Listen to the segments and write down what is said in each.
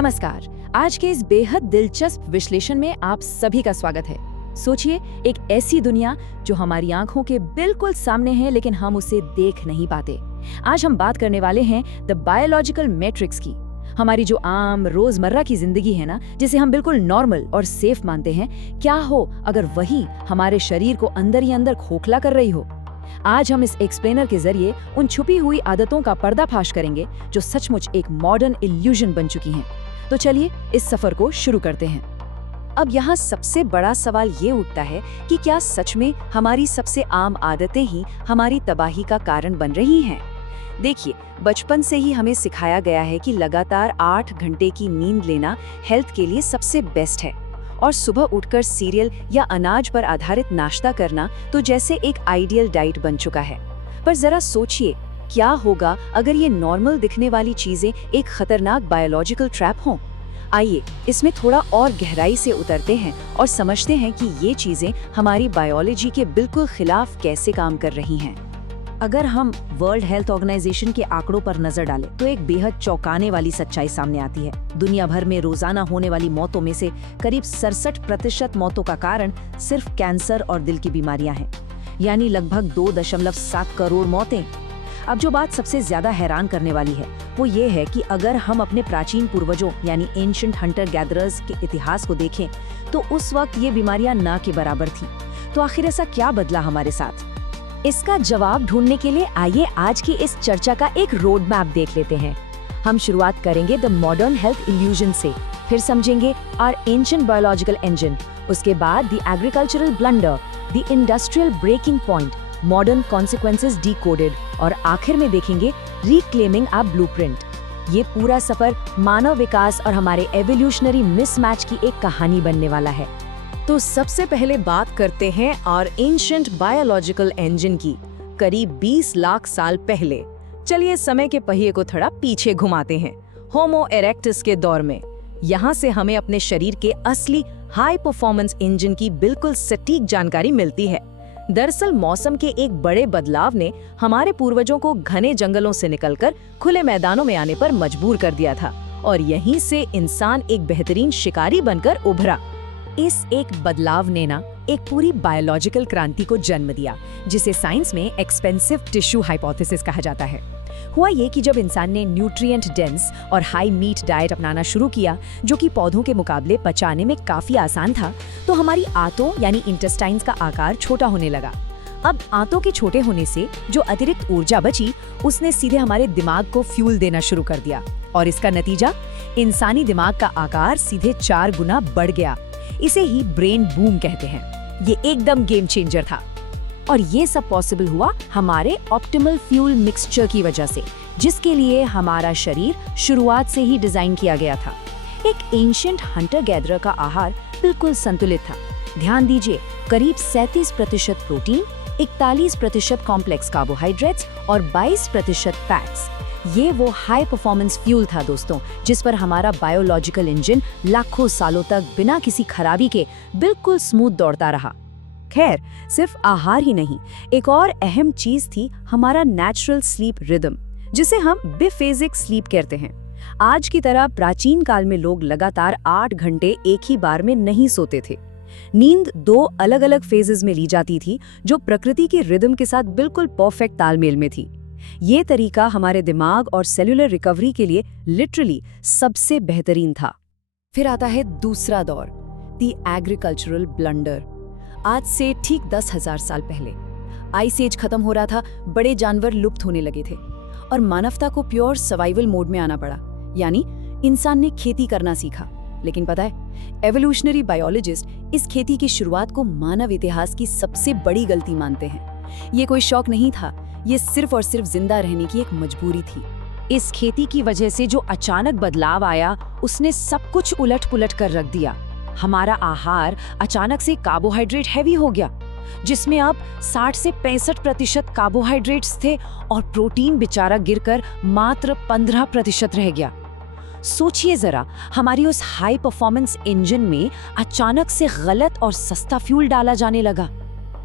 नमस्कार। आज के इस बेहद दिलचस्प विश्लेषण में आप सभी का स्वागत है। सोचिए, एक ऐसी दुनिया जो हमारी आंखों के बिल्कुल सामने है लेकिन हम उसे देख नहीं पाते। आज हम बात करने वाले हैं द बायोलॉजिकल मैट्रिक्स की। हमारी जो आम रोजमर्रा की जिंदगी है ना, जिसे हम बिल्कुल नॉर्मल और सेफ मानते हैं, क्या हो अगर वही हमारे शरीर को अंदर ही अंदर खोखला कर रही हो। आज हम इस एक्सप्लेनर के जरिए उन छुपी हुई आदतों का पर्दाफाश करेंगे जो सचमुच एक मॉडर्न इल्यूजन बन चुकी हैं। तो चलिए इस सफर को शुरू करते हैं। अब यहाँ सबसे बड़ा सवाल ये उठता है कि क्या सच में हमारी सबसे आम आदतें ही हमारी तबाही का कारण बन रही हैं? देखिए, बचपन से ही हमें सिखाया गया है कि लगातार 8 घंटे की नींद लेना हेल्थ के लिए सबसे बेस्ट है, और सुबह उठकर सीरियल या अनाज पर आधारित नाश्ता करना तो जैसे एक आइडियल डाइट बन चुका है। पर जरा सोचिए, क्या होगा अगर ये नॉर्मल दिखने वाली चीजें एक खतरनाक बायोलॉजिकल ट्रैप हों? आइए इसमें थोड़ा और गहराई से उतरते हैं और समझते हैं कि ये चीजें हमारी बायोलॉजी के बिल्कुल खिलाफ कैसे काम कर रही हैं। अगर हम वर्ल्ड हेल्थ ऑर्गेनाइजेशन के आंकड़ों पर नजर डालें तो एक बेहद चौंकाने वाली सच्चाई सामने आती है। दुनिया भर में रोजाना होने वाली मौतों में से करीब 67% मौतों का कारण सिर्फ कैंसर और दिल की बीमारियां हैं, यानी लगभग 2.7 करोड़ मौतें। अब जो बात सबसे ज्यादा हैरान करने वाली है वो ये है कि अगर हम अपने प्राचीन पूर्वजों यानी एंशिएंट हंटर गैदरर्स के इतिहास को देखें तो उस वक्त ये बीमारियां ना के बराबर थी। तो आखिर ऐसा क्या बदला हमारे साथ? इसका जवाब ढूंढने के लिए आइए आज की इस चर्चा का एक रोड मैप देख लेते हैं। हम शुरुआत करेंगे द मॉडर्न हेल्थ इल्यूजन से, फिर समझेंगे आवर एंशिएंट बायोलॉजिकल इंजन, उसके बाद the agricultural blunder, the industrial breaking point, modern consequences decoded, और आखिर में देखेंगे रिक्लेमिंग आवर ब्लूप्रिंट। ये पूरा सफर मानव विकास और हमारे एवोल्यूशनरी मिसमैच की एक कहानी बनने वाला है। तो सबसे पहले बात करते हैं और एंशिएंट बायोलॉजिकल इंजन की, करीब 20 लाख साल पहले। चलिए समय के पहिए को थोड़ा पीछे घुमाते हैं, होमो इरेक्टस के दौर में। यहाँ से हमें अपने शरीर के असली हाई परफॉर्मेंस इंजन की बिल्कुल सटीक जानकारी मिलती है। दरअसल मौसम के एक बड़े बदलाव ने हमारे पूर्वजों को घने जंगलों से निकलकर खुले मैदानों में आने पर मजबूर कर दिया था, और यहीं से इंसान एक बेहतरीन शिकारी बनकर उभरा। इस एक बदलाव ने ना एक पूरी बायोलॉजिकल क्रांति को जन्म दिया, जिसे साइंस में एक्सपेंसिव टिश्यू हाइपोथेसिस कहा जाता है। हुआ ये कि जब इंसान ने न्यूट्रिएंट डेंस और हाई मीट डाइट अपनाना शुरू किया, जो कि पौधों के मुकाबले पचाने में काफी आसान था, तो हमारी आंतों यानी इंटेस्टाइन्स का आकार छोटा होने लगा। अब आंतों के छोटे होने से जो अतिरिक्त ऊर्जा बची, उसने सीधे हमारे दिमाग को फ्यूल देना शुरू कर दिया, और इसका नतीजा इंसानी दिमाग का आकार सीधे 4 गुना बढ़ गया। इसे ही ब्रेन बूम कहते हैं। ये एकदम गेम चेंजर था, और ये सब पॉसिबल हुआ हमारे ऑप्टिमल फ्यूल मिक्सचर की वजह से, जिसके लिए हमारा शरीर शुरुआत से ही डिजाइन किया गया था। एक एंशिएंट हंटर गैदरर का आहार बिल्कुल संतुलित था। ध्यान दीजिए, करीब 37% प्रोटीन, 41% कॉम्प्लेक्स कार्बोहाइड्रेट्स और 22% फैट्स। ये वो हाई परफॉर्मेंस फ्यूल था दोस्तों, जिस पर हमारा बायोलॉजिकल इंजन लाखों सालों तक बिना किसी खराबी के बिल्कुल स्मूथ दौड़ता रहा। खैर, सिर्फ आहार ही नहीं, एक और अहम चीज थी हमारा नेचुरल स्लीप रिदम, जिसे हम बिफेजिक स्लीप कहते हैं। आज की तरह प्राचीन काल में लोग लगातार 8 घंटे एक ही बार में नहीं सोते थे। नींद 2 अलग अलग फेजेस में ली जाती थी, जो प्रकृति के रिदम के साथ बिल्कुल परफेक्ट तालमेल में थी। ये तरीका हमारे दिमाग और सेल्यूलर रिकवरी के लिए लिटरली सबसे बेहतरीन था। फिर आता है दूसरा दौर, द एग्रीकल्चरल ब्लंडर। आज से ठीक 10,000 साल पहले आइस एज खत्म हो रहा था, बड़े जानवर लुप्त होने लगे थे, और मानवता को प्योर सर्वाइवल मोड में आना पड़ा, यानी इंसान ने खेती करना सीखा। लेकिन पता है, एवोल्यूशनरी बायोलॉजिस्ट इस खेती की शुरुआत को मानव इतिहास की सबसे बड़ी गलती मानते हैं। ये कोई शौक नहीं था, ये सिर्फ और सिर्फ जिंदा रहने की एक मजबूरी थी। इस खेती की वजह से जो अचानक बदलाव आया, उसने सब कुछ उलट पुलट कर रख दिया। हमारा आहार अचानक से कार्बोहाइड्रेट हैवी हो गया, जिसमें अब 60 से 65% कार्बोहाइड्रेट्स थे, और प्रोटीन बेचारा गिरकर मात्र 15% रह गया। सोचिए जरा, हमारी उस हाई परफॉर्मेंस इंजन में अचानक से गलत और सस्ता फ्यूल डाला जाने लगा,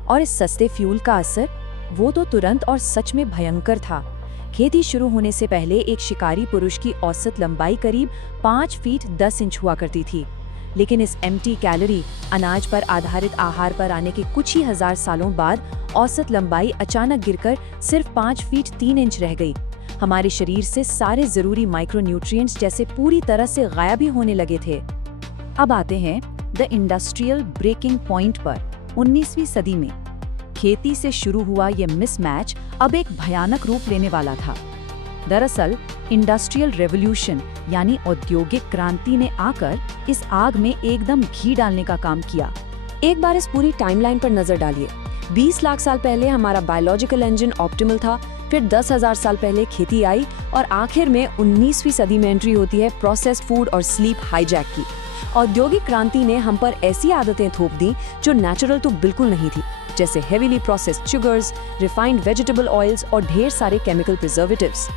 और इस सस्ते फ्यूल का असर वो तो तुरंत और सच में भयंकर था। खेती शुरू होने से पहले एक शिकारी पुरुष की औसत लंबाई करीब 5 फीट 10 इंच हुआ करती थी, लेकिन इस एम्प्टी कैलोरी अनाज पर आधारित आहार पर आने के कुछ ही हजार सालों बाद औसत लंबाई अचानक गिरकर सिर्फ 5 फीट 3 इंच रह गई। हमारे शरीर से सारे जरूरी माइक्रोन्यूट्रिएंट्स जैसे पूरी तरह से गायब ही होने लगे थे। अब आते हैं द इंडस्ट्रियल ब्रेकिंग पॉइंट पर। 19वीं सदी में खेती से शुरू हुआ ये मिसमैच अब एक भयानक रूप लेने वाला था। दरअसल इंडस्ट्रियल रेवोल्यूशन यानी औद्योगिक क्रांति ने आकर इस आग में एकदम घी डालने का काम किया। एक बार इस पूरी टाइमलाइन पर नजर डालिए। 20 लाख साल पहले हमारा बायोलॉजिकल इंजन ऑप्टिमल था, फिर 10,000 साल पहले खेती आई और आखिर में 19वीं सदी में एंट्री होती है प्रोसेस्ड फूड और स्लीप हाईजैक की। औद्योगिक क्रांति ने हम पर ऐसी आदतें थोप दी जो नेचुरल तो बिल्कुल नहीं थी, जैसे heavily processed sugars, refined vegetable oils और ढेर सारे केमिकल प्रिजर्वेटिव्स।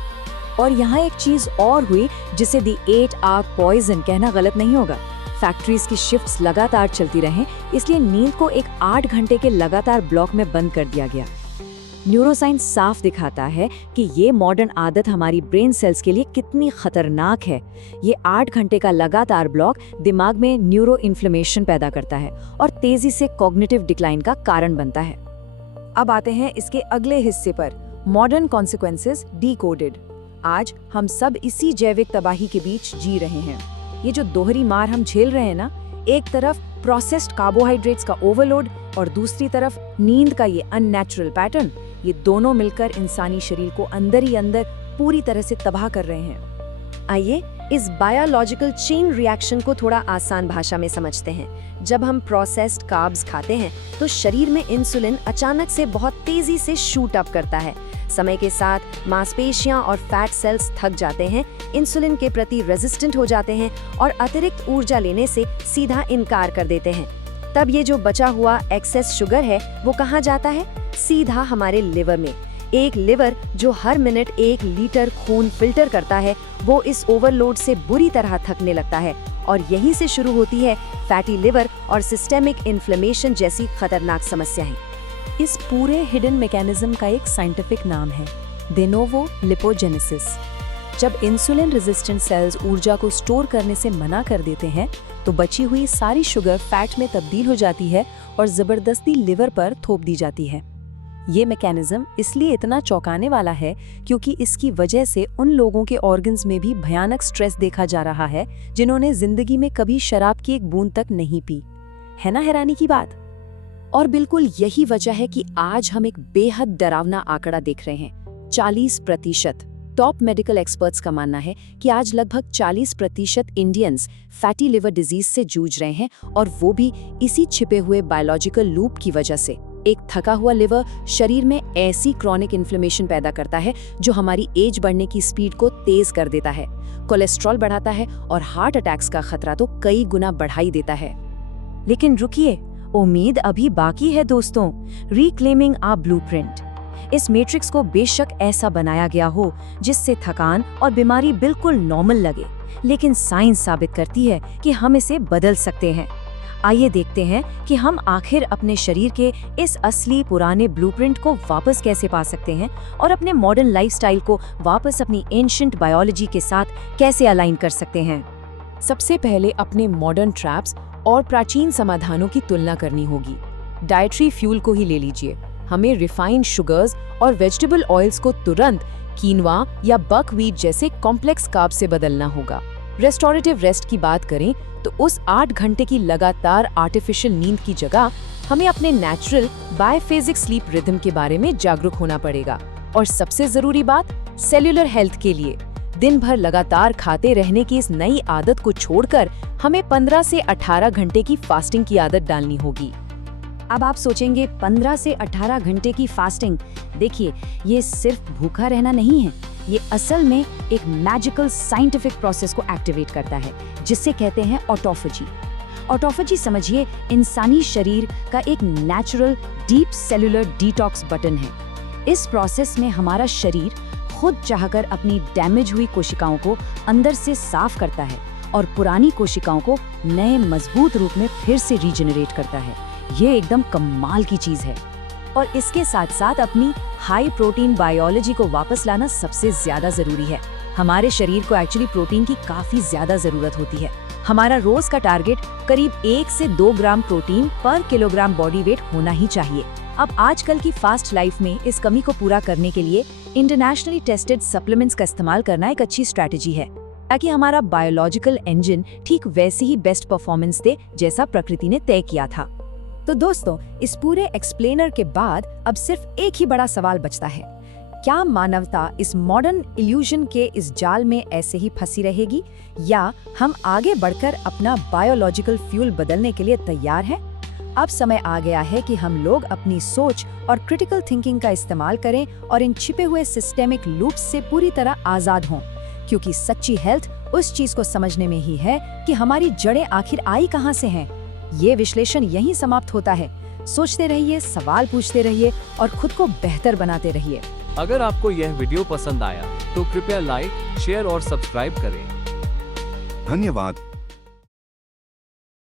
और यहाँ एक चीज और हुई जिसे दी 8 आवर पॉइजन कहना गलत नहीं होगा। फैक्ट्रीज की शिफ्ट्स लगातार चलती रहें, इसलिए नींद को एक 8 घंटे के लगातार ब्लॉक में बंद कर दिया गया। न्यूरोसाइंस साफ दिखाता है कि ये मॉडर्न आदत हमारी ब्रेन सेल्स के लिए कितनी खतरनाक है। ये 8 घंटे का लगातार ब्लॉक दिमाग में न्यूरो इन्फ्लेमेशन पैदा करता है और तेजी से कॉग्निटिव डिक्लाइन का कारण बनता है। अब आते हैं इसके अगले हिस्से पर, मॉडर्न कॉन्सिक्वेंसेस डिकोडेड। आज हम सब इसी जैविक तबाही के बीच जी रहे हैं। ये जो दोहरी मार हम झेल रहे हैं ना, एक तरफ प्रोसेस्ड कार्बोहाइड्रेट्स का ओवरलोड और दूसरी तरफ नींद का ये अननेचुरल पैटर्न, ये दोनों मिलकर इंसानी शरीर को अंदर ही अंदर पूरी तरह से तबाह कर रहे हैं। आइए इस बायोलॉजिकल चेन रिएक्शन को थोड़ा आसान भाषा में समझते हैं। जब हम प्रोसेस्ड कार्ब्स खाते हैं तो शरीर में इंसुलिन अचानक से बहुत तेजी से शूट अप करता है। समय के साथ मांसपेशियां और फैट सेल्स थक जाते हैं, इंसुलिन के प्रति रेजिस्टेंट हो जाते हैं और अतिरिक्त ऊर्जा लेने से सीधा इनकार कर देते हैं। तब ये जो बचा हुआ एक्सेस शुगर है वो कहाँ जाता है? सीधा हमारे लिवर में। एक लिवर जो हर मिनट 1 लीटर खून फिल्टर करता है, वो इस ओवरलोड से बुरी तरह थकने लगता है और यहीं से शुरू होती है फैटी लिवर और सिस्टेमिक इन्फ्लेमेशन जैसी खतरनाक समस्याएं। इस पूरे हिडन मैकेनिज्म का एक साइंटिफिक नाम है de novo lipogenesis। जब इंसुलिन रेजिस्टेंट सेल्स ऊर्जा को स्टोर करने से मना कर देते हैं तो बची हुई सारी शुगर फैट में तब्दील हो जाती है और जबरदस्ती लिवर पर थोप दी जाती है। ये मैकेनिज्म इसलिए इतना चौंकाने वाला है क्योंकि इसकी वजह से उन लोगों के ऑर्गन्स में भी भयानक स्ट्रेस देखा जा रहा है जिन्होंने जिंदगी में कभी शराब की एक बूंद तक नहीं पी। है ना हैरानी की बात? और बिल्कुल यही वजह है कि आज हम एक बेहद डरावना आंकड़ा देख रहे हैं, 40%। टॉप मेडिकल एक्सपर्ट्स का मानना है कि आज लगभग 40% इंडियंस फैटी लिवर डिजीज से जूझ रहे हैं और वो भी इसी छिपे हुए बायोलॉजिकल लूप की वजह से। एक थका हुआ लिवर शरीर में ऐसी क्रॉनिक इन्फ्लेमेशन पैदा करता है जो हमारी एज बढ़ने की स्पीड को तेज कर देता है, कोलेस्ट्रॉल बढ़ाता है और हार्ट अटैक्स का खतरा तो कई गुना बढ़ा ही देता है। लेकिन रुकिए, उम्मीद अभी बाकी है दोस्तों। Reclaiming our blueprint. इस मैट्रिक्स को बेशक ऐसा बनाया गया हो जिससे थकान और बीमारी बिल्कुल नॉर्मल लगे, लेकिन साइंस साबित करती है कि हम इसे बदल सकते हैं। आइए देखते हैं कि हम आखिर अपने शरीर के इस असली पुराने ब्लूप्रिंट को वापस कैसे पा सकते हैं और अपने मॉडर्न लाइफस्टाइल को वापस अपनी एंशिएंट बायोलॉजी के साथ कैसे अलाइन कर सकते हैं। सबसे पहले अपने मॉडर्न ट्रैप्स और प्राचीन समाधानों की तुलना करनी होगी। डाइटरी फ्यूल को ही ले लीजिए। हमें रिफाइंड शुगर्स और वेजिटेबल ऑयल्स को तुरंत कीनवा या बकव्हीट जैसे कॉम्प्लेक्स कार्ब से बदलना होगा। रेस्टोरेटिव रेस्ट की बात करें तो उस 8 घंटे की लगातार आर्टिफिशियल नींद की जगह हमें अपने नेचुरल बायोफेजिक स्लीप रिदम के बारे में जागरूक होना पड़ेगा। और सबसे जरूरी बात, सेल्यूलर हेल्थ के लिए दिन भर लगातार खाते रहने की इस नई आदत को छोड़कर हमें 15 से 18 घंटे की फास्टिंग की आदत डालनी होगी। अब आप सोचेंगे 15 से 18 घंटे की फास्टिंग, देखिए ये सिर्फ भूखा रहना नहीं है, ये असल में एक मैजिकल साइंटिफिक प्रोसेस को एक्टिवेट करता है जिसे कहते हैं ऑटोफेजी। ऑटोफेजी समझिए इंसानी शरीर का एक natural deep cellular detox button है। इस प्रोसेस में हमारा शरीर खुद चाहकर अपनी डैमेज हुई कोशिकाओं को अंदर से साफ करता है और पुरानी कोशिकाओं को नए मजबूत रूप में फिर से रीजनरेट करता है। ये एकदम कमाल की चीज है। और इसके साथ साथ अपनी हाई प्रोटीन बायोलॉजी को वापस लाना सबसे ज्यादा जरूरी है। हमारे शरीर को एक्चुअली प्रोटीन की काफी ज्यादा जरूरत होती है। हमारा रोज का टारगेट करीब 1 से 2 ग्राम प्रोटीन पर किलोग्राम बॉडी वेट होना ही चाहिए। अब आजकल की फास्ट लाइफ में इस कमी को पूरा करने के लिए इंटरनेशनली टेस्टेड सप्लीमेंट्स का इस्तेमाल करना एक अच्छी स्ट्रैटेजी है, ताकि हमारा बायोलॉजिकल इंजन ठीक वैसे ही बेस्ट परफॉर्मेंस दे जैसा प्रकृति ने तय किया था। तो दोस्तों, इस पूरे एक्सप्लेनर के बाद अब सिर्फ एक ही बड़ा सवाल बचता है, क्या मानवता इस मॉडर्न इल्यूजन के इस जाल में ऐसे ही फंसी रहेगी, या हम आगे बढ़कर अपना बायोलॉजिकल फ्यूल बदलने के लिए तैयार हैं? अब समय आ गया है कि हम लोग अपनी सोच और क्रिटिकल थिंकिंग का इस्तेमाल करें और इन छिपे हुए सिस्टेमिक लूप्स से पूरी तरह आजाद हों, क्योंकि सच्ची हेल्थ उस चीज को समझने में ही है कि हमारी जड़ें आखिर आई कहां से हैं। ये विश्लेषण यहीं समाप्त होता है। सोचते रहिए, सवाल पूछते रहिए और खुद को बेहतर बनाते रहिए। अगर आपको यह वीडियो पसंद आया तो कृपया लाइक, शेयर और सब्सक्राइब करें। धन्यवाद।